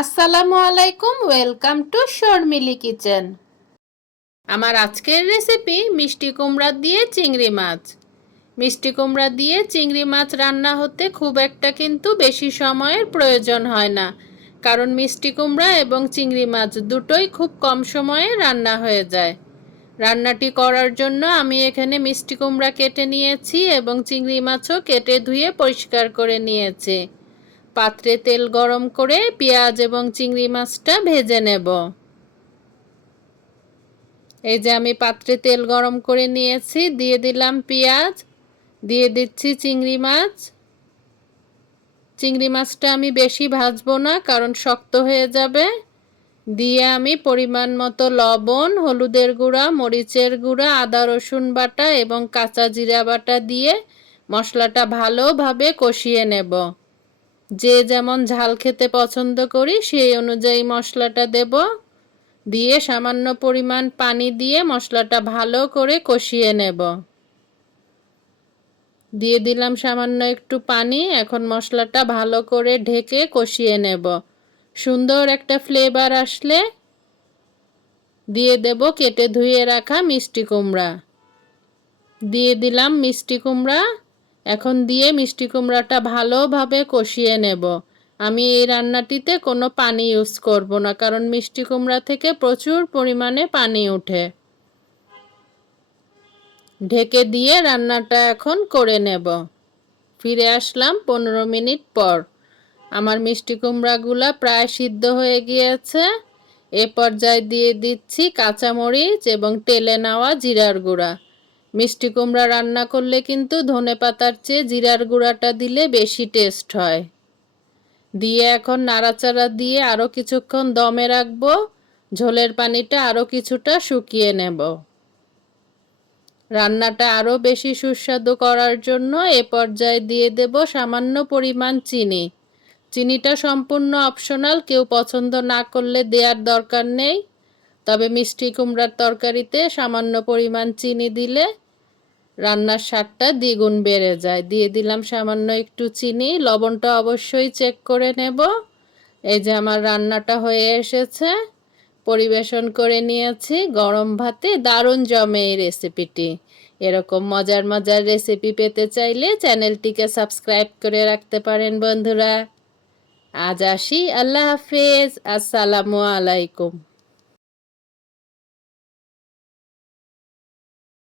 আসসালামু আলাইকুম, welcome to Sharmili kitchen. আমার আজকের রেসিপি মিষ্টি কুমড়া দিয়ে চিংড়ি মাছ। মিষ্টি কুমড়া দিয়ে চিংড়ি মাছ রান্না হতে খুব একটা কিন্তু বেশি সময়ের প্রয়োজন হয় না, কারণ মিষ্টি কুমড়া এবং চিংড়ি মাছ দুটোই খুব কম সময়ে রান্না হয়ে যায়। রান্নাটি করার জন্য আমি এখানে মিষ্টি কুমড়া কেটে নিয়েছি এবং চিংড়ি মাছও কেটে ধুয়ে পরিষ্কার করে নিয়েছি। পাত্রে তেল গরম করে পেঁয়াজ এবং চিংড়ি মাছটা ভেজে নেব। এই যে আমি পাত্রে তেল গরম করে নিয়েছি, দিয়ে দিলাম পেঁয়াজ, দিয়ে দিচ্ছি চিংড়ি মাছ। চিংড়ি মাছটা আমি বেশি ভাজবো না, কারণ শক্ত হয়ে যাবে। দিয়ে আমি পরিমাণ মতো লবণ, হলুদের গুঁড়া, মরিচের গুঁড়া, আদা রসুন বাটা এবং কাঁচা জিরা বাটা দিয়ে মশলাটা ভালোভাবে কষিয়ে নেব। যে যেমন ঝাল খেতে পছন্দ করি সেই অনুযায়ী মশলাটা দেব। দিয়ে সামান্য পরিমাণ পানি দিয়ে মশলাটা ভালো করে কষিয়ে নেব। দিয়ে দিলাম সামান্য একটু পানি। এখন মশলাটা ভালো করে ঢেকে কষিয়ে নেব। সুন্দর একটা ফ্লেভার আসলে দিয়ে দেব কেটে ধুয়ে রাখা মিষ্টি কুমড়া। দিয়ে দিলাম মিষ্টি কুমড়া। এখন দিয়ে মিষ্টি কুমড়াটা ভালোভাবে কষিয়ে নেব। আমি এই রান্নাটিতে কোনো পানি ইউজ করব না, কারণ মিষ্টি কুমড়া থেকে প্রচুর পরিমাণে পানি ওঠে। ঢেকে দিয়ে রান্নাটা এখন করে নেব। ফিরে আসলাম 15 মিনিট পর। আমার মিষ্টি কুমড়াগুলা প্রায় সিদ্ধ হয়ে গিয়েছে। এ পর্যায়ে দিয়ে দিচ্ছি কাঁচামরিচ এবং তেলে নেওয়া জিরার গুঁড়া। মিষ্টি কুমড়া রান্না করলে কিন্তু ধনেপাতার চেয়ে জিরার গুঁড়াটা দিলে বেশি টেস্ট হয়। দিয়ে এখন নাড়াচাড়া দিয়ে আরও কিছুক্ষণ দমে রাখবো। ঝোলের পানিটা আরও কিছুটা শুকিয়ে নেব। রান্নাটা আরও বেশি সুস্বাদু করার জন্য এ পর্যায়ে দিয়ে দেব সামান্য পরিমাণ চিনি। চিনিটা সম্পূর্ণ অপশনাল, কেউ পছন্দ না করলে দেওয়ার দরকার নেই। তবে মিষ্টি কুমড়ার তরকারিতে সামান্য পরিমাণ চিনি দিলে রান্নার স্বাদটা দ্বিগুণ বেড়ে যায়। দিয়ে দিলাম সামান্য একটু চিনি। লবণটা অবশ্যই চেক করে নেব। এই যে আমার রান্নাটা হয়ে এসেছে, পরিবেশন করে নিয়েছি। গরম ভাতে দারুণ জমে এই রেসিপিটি। এরকম মজার মজার রেসিপি পেতে চাইলে চ্যানেলটিকে সাবস্ক্রাইব করে রাখতে পারেন বন্ধুরা। আজ আসি, আল্লাহ হাফেজ, আসসালামু আলাইকুম।